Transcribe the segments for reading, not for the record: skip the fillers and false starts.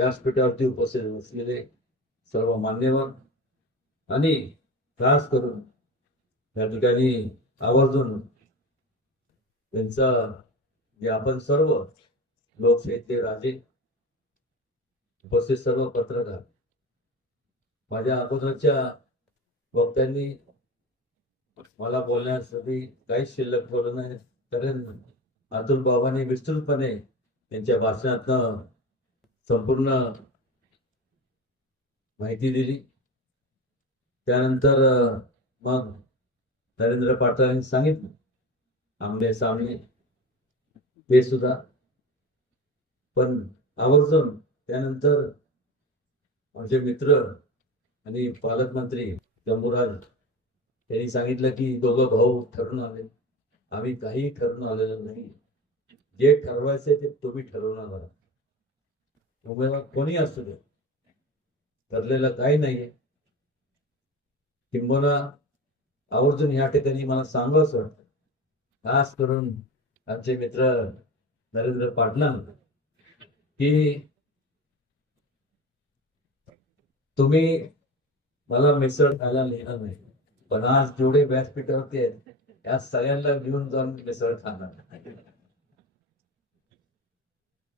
व्यासपीठावरती उपस्थित असलेले सर्व मान्यवर आणि खास करून या ठिकाणी आवर्जून त्यांचा जे आपण सर्व लोकसाहित्य राजे, उपस्थित सर्व पत्रकार, माझ्या अगोदरच्या वक्त्यांनी मला बोलण्यासाठी काहीच शिल्लक बोललं नाही, कारण अतुल बाबांनी विस्तृतपणे त्यांच्या भाषणातनं संपूर्ण माहिती दिली. त्यानंतर मग नरेंद्र पाटलांनी सांगितलं आमने सामने ते सुद्धा, पण आवर्जून त्यानंतर माझे मित्र आणि पालकमंत्री शंभूराज यांनी सांगितलं की दोघं भाऊ ठरून आले. आम्ही काही ठरून आलेलो नाही, जे ठरवायचे ते तुम्ही ठरवणार आहात. उमेदवार कोणी असू दे, ठरलेलं काही नाहीये. किंबहुना आवर्जून या ठिकाणी मला सांगावंच वाटतं, खास करून आमचे मित्र नरेंद्र पाटलांना, की तुम्ही मला मिसळ खायला लिहिलं नाही, पण आज जेवढे व्यासपीठावरती आहेत त्या सगळ्यांना घेऊन जाऊन मिसळ खाणार.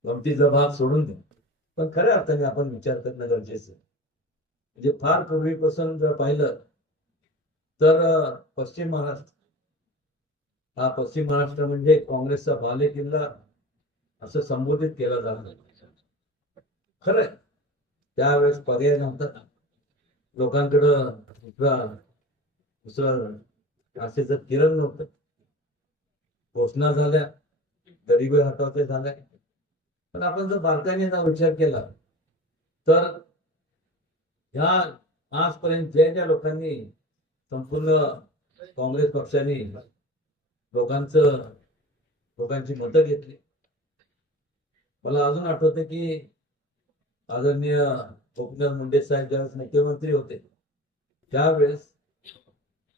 गमती जबाब सोडून दे, पण खऱ्या अर्थाने आपण विचार करणं गरजेचं आहे. म्हणजे फार पूर्वीपासून जर पाहिलं तर पश्चिम महाराष्ट्र हा पश्चिम महाराष्ट्र म्हणजे काँग्रेसचा बालेकिल्ला असं संबोधित केला जात. खरंय, त्यावेळेस पर्याय नव्हता लोकांकडं, दुसरं असे जर किरण नव्हतं. घोषणा झाल्या, गरिबी हटवते झाल्या, पण आपण जर बारकाईने विचार केला तर ह्या आजपर्यंत ज्या लोकांनी संपूर्ण काँग्रेस पक्षाने लोकांची मतं घेतली. मला अजून आठवते की आदरणीय गोपीनाथ मुंडे साहेब ज्यावेळेस मुख्यमंत्री होते त्यावेळेस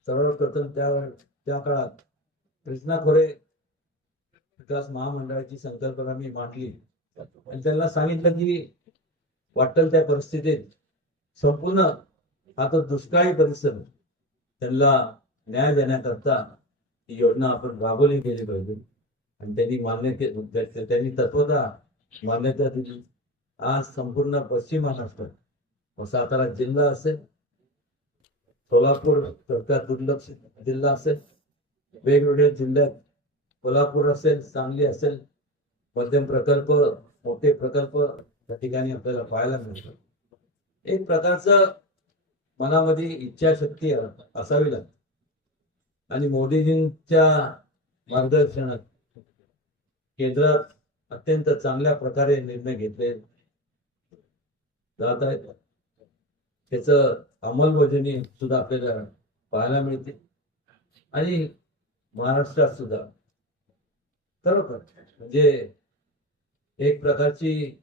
सर्वप्रथम त्या काळात कृष्णा खोरे विकास महामंडळाची संकल्पना मी मांडली आणि त्यांना सांगितलं की वाटेल त्या परिस्थितीत संपूर्ण आता दुष्काळी परिसर त्यांना न्याय देण्याकरता ही योजना आपण राबवली गेली पाहिजे. आणि त्यांनी तत्वता मान्यता दिली. आज संपूर्ण पश्चिम महाराष्ट्र, सातारा जिल्हा असेल, सोलापूर सरकार दुर्लक्षित जिल्हा असेल, वेगवेगळ्या जिल्ह्यात कोल्हापूर असेल, सांगली असेल, मध्यम प्रकल्प, मोठे प्रकल्प त्या ठिकाणी आपल्याला पाहायला मिळतात. एक प्रकारचं मनामध्ये इच्छाशक्ती असावी लागते आणि मोदीजींच्या मार्गदर्शनात केंद्रात अत्यंत चांगल्या प्रकारे निर्णय घेतले जात आहेत. त्याच अंमलबजावणी सुद्धा आपल्याला पाहायला मिळते आणि महाराष्ट्रात सुद्धा खरोखर म्हणजे एक प्रकारची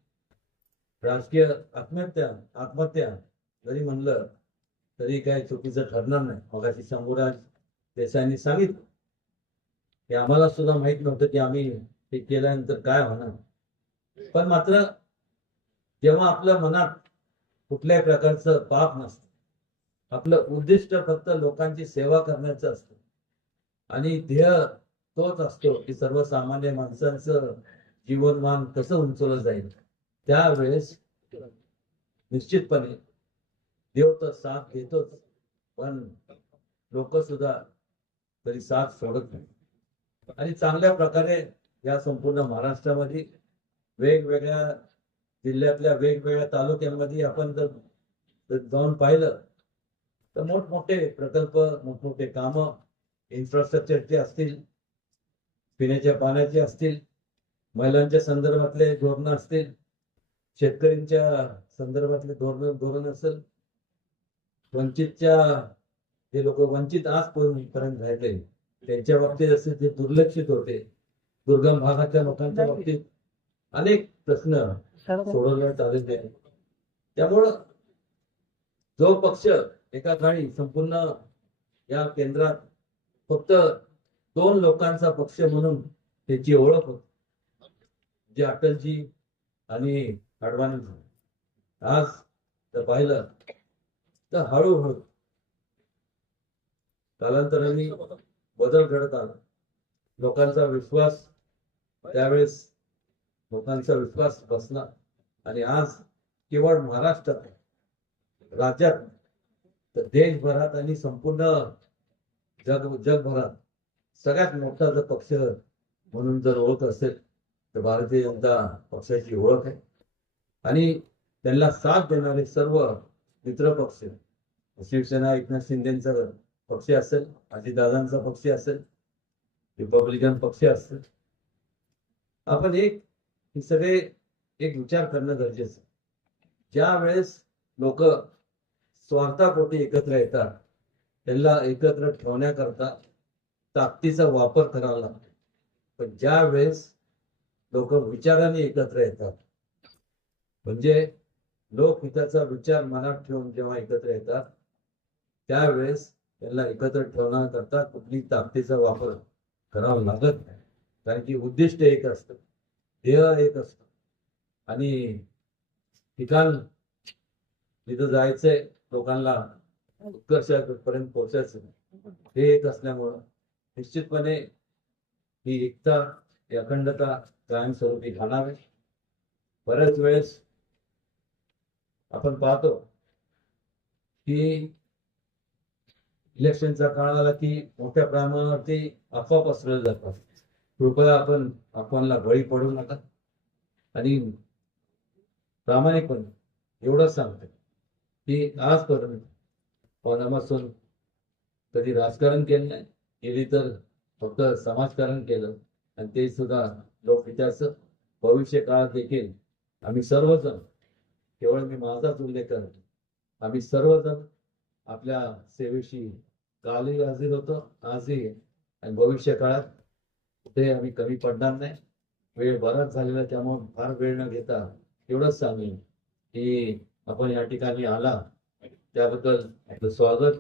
राजकीय आत्महत्या जरी म्हणलं तरी काही चुकीचं ठरणार नाही. मगाशी शंभूराज देसाईंनी सांगितलं की आम्हाला सुद्धा माहित नव्हतं की आम्ही ते केल्यानंतर काय होणार, पण मात्र जेव्हा आपल्या मनात कुठल्याही प्रकारचं पाप नसतं, आपलं उद्दिष्ट फक्त लोकांची सेवा करण्याचं असतं आणि ध्येय तोच असतो की सर्वसामान्य माणसांचं जीवनमान कसं उंचवलं जाईल, त्यावेळेस निश्चितपणे देव तर साथ देतोच, पण लोक सुद्धा तरी साथ सोडत नाही. आणि चांगल्या प्रकारे या संपूर्ण महाराष्ट्रामध्ये वेगवेगळ्या जिल्ह्यातल्या वेगवेगळ्या तालुक्यांमध्ये आपण जर जाऊन पाहिलं तर मोठमोठे प्रकल्प, मोठमोठे कामं, इन्फ्रास्ट्रक्चरचे असतील, पिण्याच्या पाण्याचे असतील, महिलांच्या संदर्भातले धोरणं असतील, शेतकऱ्यांच्या संदर्भातले धोरण असेल, वंचितच्या जे लोक वंचित आजपर्यंत राहिले त्यांच्या बाबतीत असेल, जे दुर्लक्षित होते, दुर्गम भागाच्या लोकांच्या बाबतीत अनेक प्रश्न सोडवण्यात आलेले आहेत. त्यामुळं जो पक्ष एका काळी संपूर्ण या केंद्रात फक्त 2 लोकांचा पक्ष म्हणून त्याची ओळख होती, जे अटलजी आणि अडवाणी. आज जर पाहिलं तर हळूहळू कालांतराने बदल घडत आला. लोकांचा विश्वास त्यावेळेस लोकांचा विश्वास बसला आणि आज केवळ महाराष्ट्रात राज्यात तर देशभरात आणि संपूर्ण जगभरात सगळ्यात मोठा जर पक्ष म्हणून जर ओळख असेल तर भारतीय जनता पक्षाची ओळख आहे. आणि त्यांना साथ देणारे सर्व मित्र पक्ष, शिवसेना एकनाथ शिंदेचा पक्ष असेल, अजितदादांचा पक्ष असेल, रिपब्लिकन पक्ष असेल, आपण हे सगळे एक विचार करणं गरजेचं आहे. ज्या वेळेस लोक स्वार्थापोटी एकत्र येतात त्यांना एकत्र ठेवण्याकरता ताकदीचा वापर करावा लागतो. पण ज्या वेळेस लोक विचाराने एकत्र येतात म्हणजे लोकहिताचा विचार मनात ठेवून जेव्हा एकत्र येतात त्यावेळेस त्यांना एकत्र ठेवण्याकरता कुठली ताकदीचा वापर करावा लागत नाही. कारण की उद्दिष्ट एक असतं, ध्येय एक असतं आणि ठिकाण तिथं जायचंय, लोकांना उत्कर्षापर्यंत पोहोचायचं हे एक असल्यामुळं निश्चितपणे ही एकता, ही अखंडता कायमस्वरूपी घालावे. बऱ्याच वेळेस आपण पाहतो की इलेक्शनचा काळ आला की मोठ्या प्रमाणावरती अफवा पसरवल्या जातात. कृपया आपण अफवांना बळी पडू नका आणि प्रामाणिकपणे एवढंच सांगतो की आजपर्यंत मनापासून कधी राजकारण केलं नाही, केली तर फक्त समाजकारण केलं आणि ते सुद्धा लोकहिताचं. भविष्य काळात देखील आम्ही सर्वजण, केवळ मी माझाच उल्लेख करतो, आम्ही सर्वजण आपल्या सेवेशी कालही हजर होतो, आजही, आणि भविष्य काळात कुठे आम्ही कमी पडणार नाही. वेळ बराच झालेला त्यामुळे फार वेळ न घेता एवढंच सांगेन की आपण या ठिकाणी आला त्याबद्दल आपलं स्वागत.